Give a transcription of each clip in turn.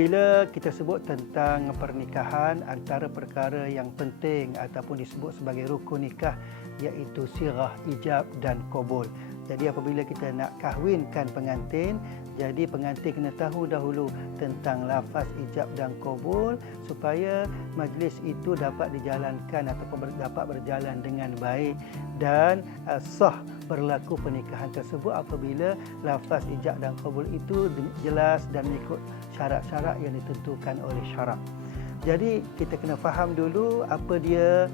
Apabila kita sebut tentang pernikahan, antara perkara yang penting ataupun disebut sebagai rukun nikah iaitu sirah, ijab dan qabul. Jadi apabila kita nak kahwinkan pengantin, jadi pengantin kena tahu dahulu tentang lafaz ijab dan qabul supaya majlis itu dapat dijalankan ataupun dapat berjalan dengan baik dan sah berlaku pernikahan tersebut apabila lafaz ijab dan qabul itu jelas dan mengikut syarat-syarat yang ditentukan oleh syarak. Jadi kita kena faham dulu apa dia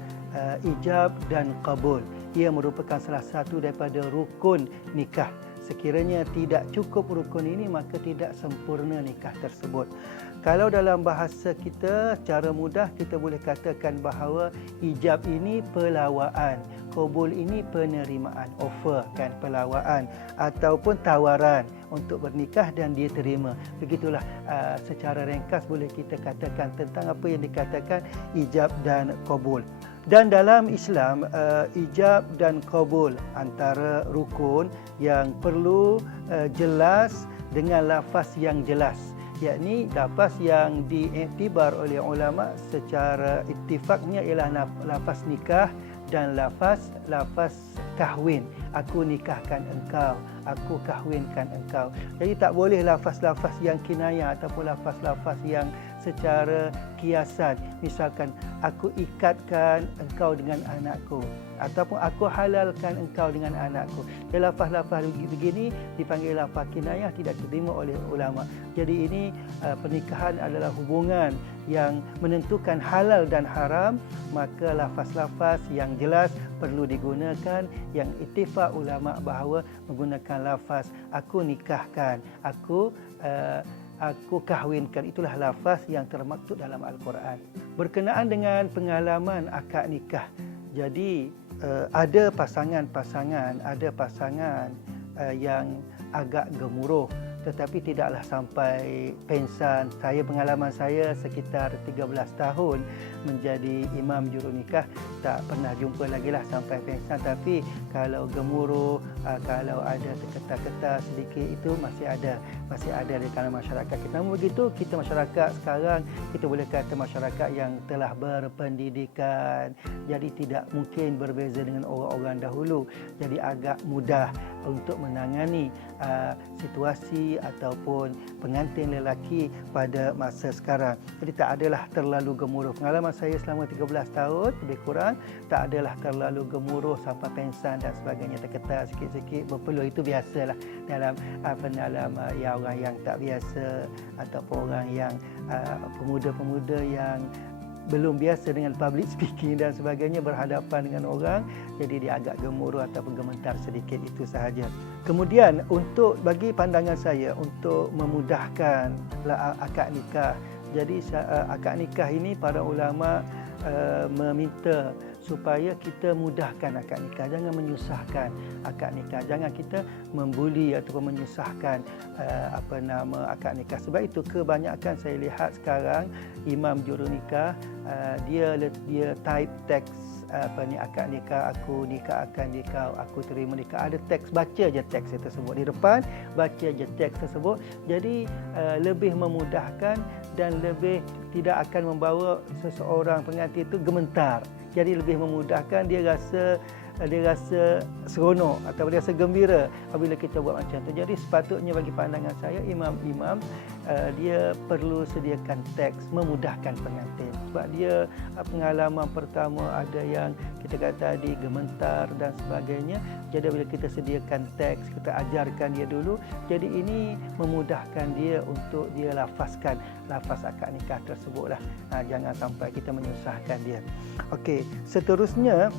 ijab dan qabul. Ia merupakan salah satu daripada rukun nikah. Sekiranya tidak cukup rukun ini, maka tidak sempurna nikah tersebut. Kalau dalam bahasa kita, secara mudah kita boleh katakan bahawa ijab ini pelawaan, qabul ini penerimaan, offer kan, pelawaan ataupun tawaran untuk bernikah dan dia terima. Begitulah secara ringkas boleh kita katakan tentang apa yang dikatakan ijab dan qabul. Dan dalam Islam, ijab dan qabul antara rukun yang perlu jelas dengan lafaz yang jelas, yakni lafaz yang diiktibar oleh ulama secara ittifaqnya ialah lafaz nikah dan lafaz kahwin. Aku nikahkan engkau, aku kahwinkan engkau. Jadi tak boleh lafaz-lafaz yang kinayah ataupun lafaz-lafaz yang secara kiasan. Misalkan aku ikatkan engkau dengan anakku ataupun aku halalkan engkau dengan anakku. Jadi lafaz-lafaz begini dipanggil lafaz kinayah, tidak diterima oleh ulama. Jadi ini pernikahan adalah hubungan yang menentukan halal dan haram, maka lafaz-lafaz yang jelas perlu digunakan, yang ittifaq ulama bahawa menggunakan lafaz aku nikahkan, aku kahwinkan, itulah lafaz yang termaktub dalam Al-Quran. Berkenaan dengan pengalaman akad nikah, jadi ada pasangan yang agak gemuruh tetapi tidaklah sampai pensan. Pengalaman saya sekitar 13 tahun menjadi imam jurunikah, tak pernah jumpa lagi lah sampai pensan. Tapi kalau gemuruh, kalau ada terketar-ketar sedikit, itu masih ada di kalangan masyarakat kita. Namun begitu, kita masyarakat sekarang, kita boleh kata masyarakat yang telah berpendidikan, jadi tidak mungkin berbeza dengan orang-orang dahulu. Jadi agak mudah untuk menangani situasi ataupun pengantin lelaki pada masa sekarang. Jadi tak adalah terlalu gemuruh. Pengalaman saya selama 13 tahun lebih kurang, tak adalah terlalu gemuruh sampai pensan dan sebagainya, terketar sikit-sikit berpeluh. Itu biasalah dalam orang yang tak biasa ataupun orang yang pemuda-pemuda yang belum biasa dengan public speaking dan sebagainya, berhadapan dengan orang, jadi dia agak gemuruh ataupun gemetar sedikit, itu sahaja. Kemudian bagi pandangan saya untuk memudahkan akad nikah, jadi akad nikah ini para ulama meminta supaya kita mudahkan akad nikah, jangan menyusahkan akad nikah, jangan kita membuli ataupun menyusahkan akad nikah. Sebab itu kebanyakan saya lihat sekarang imam jurunikah dia type teks akad nikah, aku nikahkan kau, aku terima nikah. Ada teks, baca je teks tersebut di depan, baca je teks tersebut. Jadi lebih memudahkan dan lebih tidak akan membawa seseorang pengantin itu gementar. Jadi lebih memudahkan, dia rasa seronok atau dia rasa gembira apabila kita buat macam tu. Jadi sepatutnya bagi pandangan saya, imam-imam dia perlu sediakan teks memudahkan pengantin. Sebab dia pengalaman pertama ada yang kita kata tadi gementar dan sebagainya. Jadi bila kita sediakan teks, kita ajarkan dia dulu, jadi ini memudahkan dia untuk dia lafazkan lafaz akad nikah tersebutlah. Jangan sampai kita menyusahkan dia. Okey, seterusnya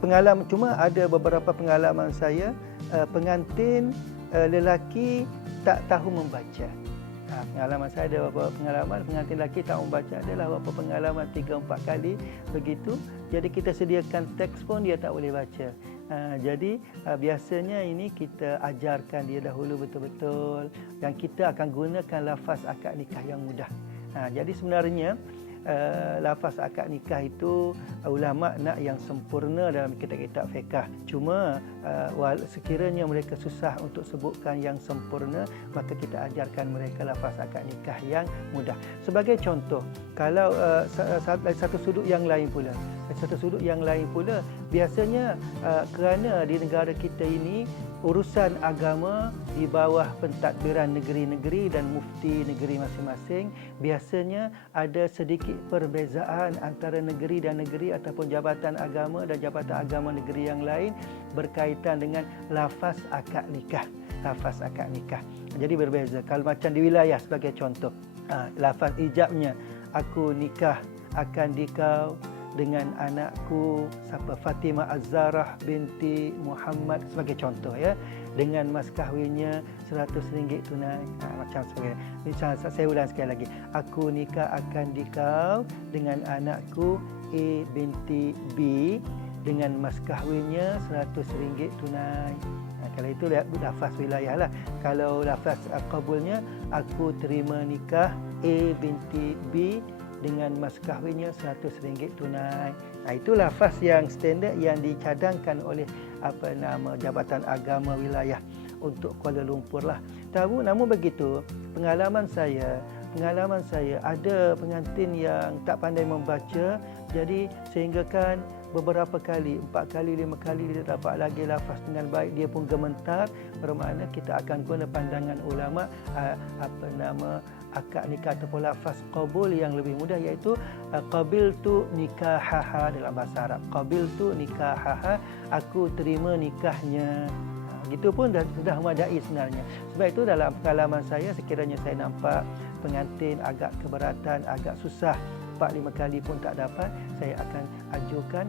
pengalaman, cuma ada beberapa pengalaman saya pengantin lelaki tak tahu membaca. Pengalaman saya ada beberapa pengalaman pengantin lelaki tak membaca, adalah beberapa pengalaman 3-4 kali begitu. Jadi kita sediakan teks pun dia tak boleh baca. Jadi biasanya ini kita ajarkan dia dahulu betul-betul, dan kita akan gunakan lafaz akad nikah yang mudah. Jadi sebenarnya lafaz akad nikah itu ulama nak yang sempurna dalam kitab-kitab fiqh. Cuma sekiranya mereka susah untuk sebutkan yang sempurna, maka kita ajarkan mereka lafaz akad nikah yang mudah. Sebagai contoh, kalau satu sudut yang lain pula, biasanya kerana di negara kita ini urusan agama di bawah pentadbiran negeri-negeri dan mufti negeri masing-masing, biasanya ada sedikit perbezaan antara negeri dan negeri ataupun jabatan agama dan jabatan agama negeri yang lain berkaitan dengan lafaz akad nikah. Lafaz akad nikah jadi berbeza. Kalau macam di wilayah sebagai contoh, lafaz ijabnya, aku nikah akan dikau dengan anakku Fatimah Az-Zarah binti Muhammad sebagai contoh, ya, dengan mas kahwinnya RM100 tunai, macam sebagainya. Misal saya ulang sekali lagi, aku nikah akan dikau dengan anakku A binti B dengan mas kahwinnya RM100 tunai. Kalau itu lafaz wilayah lah. Kalau lafaz qabulnya, aku terima nikah A binti B dengan mas kahwinnya RM100 tunai. Itu lafaz yang standard yang dicadangkan oleh Jabatan Agama Wilayah untuk Kuala Lumpur lah. Namun begitu, pengalaman saya ada pengantin yang tak pandai membaca, jadi sehinggakan beberapa kali, 4 kali, 5 kali dia dapat lagi lafaz dengan baik, dia pun gementar. Bermakna kita akan guna pandangan ulama akad nikah ataupun lafaz qabul yang lebih mudah, iaitu qabiltu nikahaha dalam bahasa Arab. Qabiltu nikahaha, aku terima nikahnya. Gitu pun sudah memadai sebenarnya. Sebab itu dalam pengalaman saya, sekiranya saya nampak pengantin agak keberatan, agak susah, 4-5 kali pun tak dapat, saya akan ajukan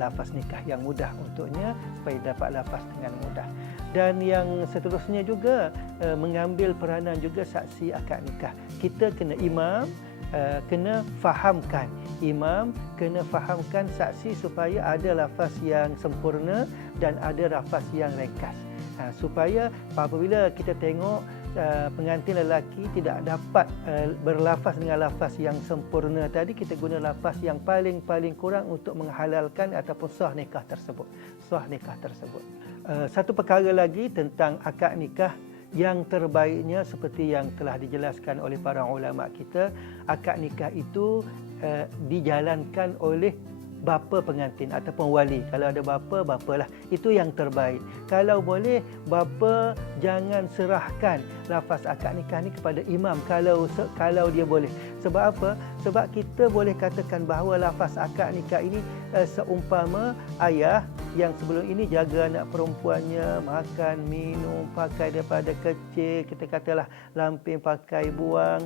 lafaz nikah yang mudah untuknya supaya dapat lafaz dengan mudah. Dan yang seterusnya juga mengambil peranan juga saksi akad nikah. Kita kena kena fahamkan saksi supaya ada lafaz yang sempurna dan ada lafaz yang ringkas. Supaya apabila kita tengok pengantin lelaki tidak dapat berlafaz dengan lafaz yang sempurna tadi, kita guna lafaz yang paling kurang untuk menghalalkan ataupun sah nikah tersebut. Satu perkara lagi tentang akad nikah, yang terbaiknya seperti yang telah dijelaskan oleh para ulama kita, akad nikah itu dijalankan oleh bapa pengantin ataupun wali. Kalau ada bapa, bapalah. Itu yang terbaik. Kalau boleh, bapa jangan serahkan lafaz akad nikah ni kepada imam kalau dia boleh. Sebab apa? Sebab kita boleh katakan bahawa lafaz akad nikah ini seumpama ayah yang sebelum ini jaga anak perempuannya, makan, minum, pakai daripada kecil, kita katalah lampin pakai buang,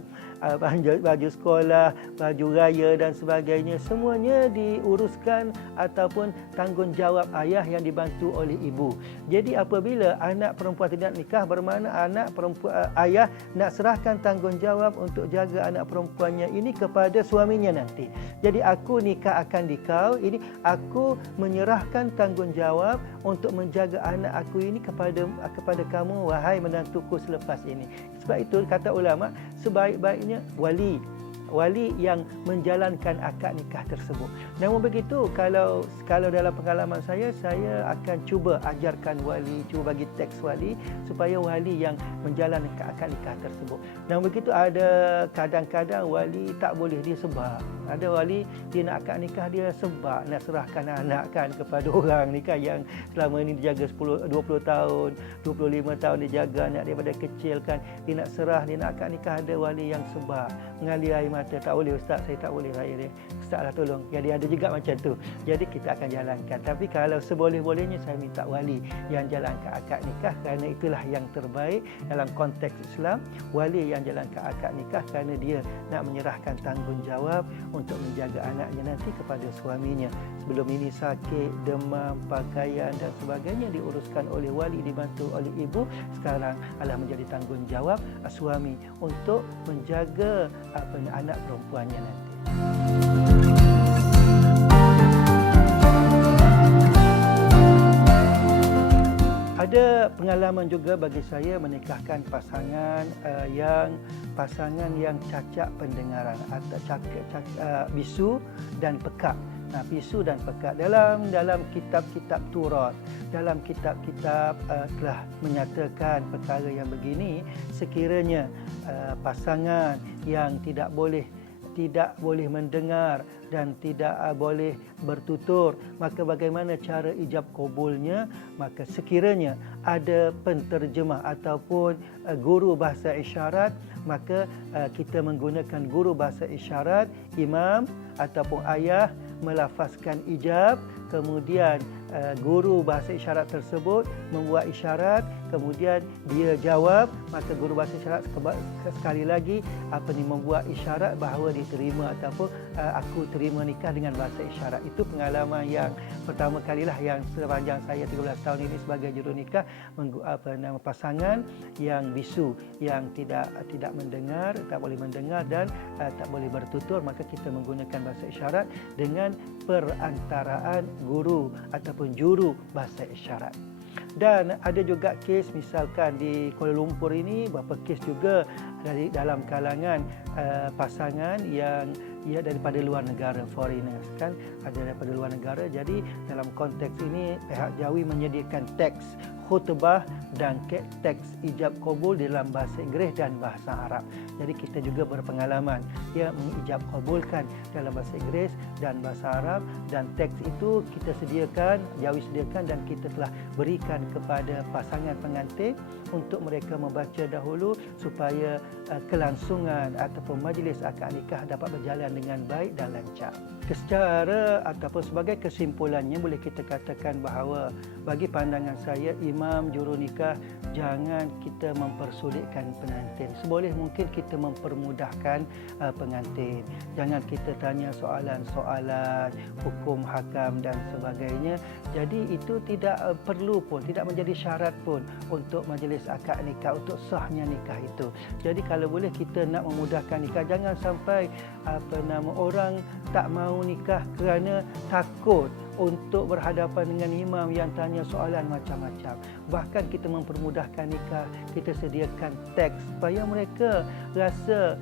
baju sekolah, baju raya dan sebagainya, semuanya diuruskan ataupun tanggungjawab ayah yang dibantu oleh ibu. Jadi apabila anak perempuan tidak nikah, bermakna ayah nak serahkan tanggungjawab untuk jaga anak perempuannya ini kepada suaminya nanti. Jadi aku nikah akan dikau, ini aku menyerahkan tanggungjawab untuk menjaga anak aku ini kepada kamu, wahai menantuku selepas ini. Sebab itu kata ulama, sebaik-baiknya wali yang menjalankan akad nikah tersebut. Namun begitu, kalau dalam pengalaman saya akan cuba ajarkan wali, cuba bagi teks wali supaya wali yang menjalankan akad nikah tersebut. Namun begitu, ada kadang-kadang wali tak boleh, dia sebab. Ada wali dia nak akad nikah, dia sebab nak serahkan anak kan kepada orang ni kan, yang selama ini dijaga 20 tahun, 25 tahun dia jaga anak daripada kecil kan, dia nak serah, dia nak akad nikah. Ada wali yang sebab, mengalir air mata, tak boleh ustaz, saya tak boleh raya dia, ustaz lah tolong. Jadi ada juga macam tu. Jadi kita akan jalankan. Tapi kalau seboleh-bolehnya saya minta wali yang jalankan akad nikah, kerana itulah yang terbaik dalam konteks Islam. Wali yang jalankan akad nikah kerana dia nak menyerahkan tanggungjawab untuk menjaga anaknya nanti kepada suaminya. Sebelum ini sakit, demam, pakaian dan sebagainya diuruskan oleh wali, dibantu oleh ibu. Sekarang adalah menjadi tanggungjawab suami untuk menjaga anak perempuannya nanti. Ada pengalaman juga bagi saya menikahkan pasangan yang pasangan yang cacat pendengaran atau bisu dan pekak. Nah, bisu dan pekak dalam kitab-kitab Taurat, dalam kitab-kitab telah menyatakan perkara yang begini. Sekiranya pasangan yang tidak boleh mendengar dan tidak boleh bertutur, maka bagaimana cara ijab kabulnya? Maka sekiranya ada penterjemah ataupun guru bahasa isyarat, maka kita menggunakan guru bahasa isyarat, imam ataupun ayah melafazkan ijab, kemudian guru bahasa isyarat tersebut membuat isyarat, kemudian dia jawab, maka guru bahasa isyarat sekali lagi membuat isyarat bahawa diterima ataupun aku terima nikah dengan bahasa isyarat. Itu pengalaman yang pertama kalilah yang sepanjang saya 13 tahun ini sebagai jurunikah, pasangan yang bisu, yang tidak mendengar, tak boleh mendengar dan tak boleh bertutur, maka kita menggunakan bahasa isyarat dengan perantaraan guru ataupun juru bahasa isyarat. Dan ada juga kes, misalkan di Kuala Lumpur ini, beberapa kes juga dari dalam kalangan pasangan yang daripada luar negara, foreigners kan, ada daripada luar negara. Jadi dalam konteks ini pihak Jawi menyediakan teks khutbah dan teks ijab kabul dalam bahasa Inggeris dan bahasa Arab. Jadi kita juga berpengalaman mengijab kabulkan dalam bahasa Inggeris dan bahasa Arab, dan teks itu kita sediakan, Jawi sediakan, dan kita telah berikan kepada pasangan pengantin untuk mereka membaca dahulu supaya kelangsungan ataupun majlis akad nikah dapat berjalan dengan baik dan lancar. Secara ataupun sebagai kesimpulannya, boleh kita katakan bahawa bagi pandangan saya, imam jurunikah, jangan kita mempersulitkan pengantin. Seboleh mungkin kita mempermudahkan pengantin. Jangan kita tanya soalan-soalan hukum hakam dan sebagainya. Jadi itu tidak perlu pun, tidak menjadi syarat pun untuk majlis akad nikah, untuk sahnya nikah itu. Jadi kalau boleh kita nak memudahkan nikah, jangan sampai orang tak mau nikah kerana takut untuk berhadapan dengan imam yang tanya soalan macam-macam. Bahkan kita mempermudahkan nikah, kita sediakan teks supaya mereka rasa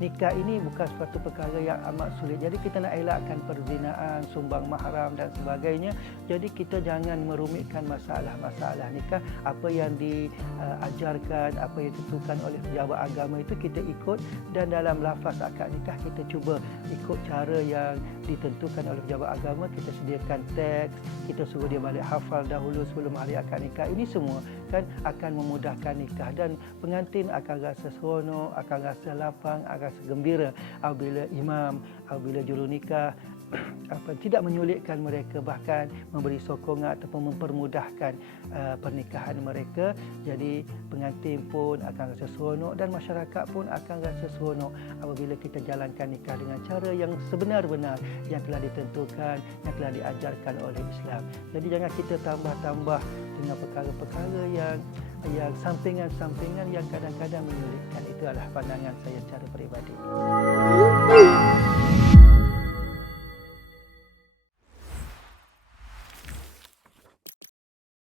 nikah ini bukan suatu perkara yang amat sulit. Jadi kita nak elakkan perzinaan, sumbang mahram dan sebagainya. Jadi kita jangan merumitkan masalah nikah. Apa yang diajarkan, apa yang ditentukan oleh pejabat agama itu kita ikut, dan dalam lafaz akad nikah kita cuba ikut cara yang ditentukan oleh pejabat agama. Kita sediakan teks, kita suruh dia balik hafal dahulu sebelum hari akad nikah. Ini semua kan akan memudahkan nikah, dan pengantin akan rasa seronok, akan rasa lapang, akan rasa gembira apabila imam, apabila jurunikah tidak menyulitkan mereka, bahkan memberi sokongan ataupun mempermudahkan pernikahan mereka. Jadi pengantin pun akan rasa seronok dan masyarakat pun akan rasa seronok apabila kita jalankan nikah dengan cara yang sebenar-benar yang telah ditentukan, yang telah diajarkan oleh Islam. Jadi jangan kita tambah-tambah dengan perkara-perkara yang sampingan-sampingan yang kadang-kadang menyulitkan. Itu adalah pandangan saya secara peribadi.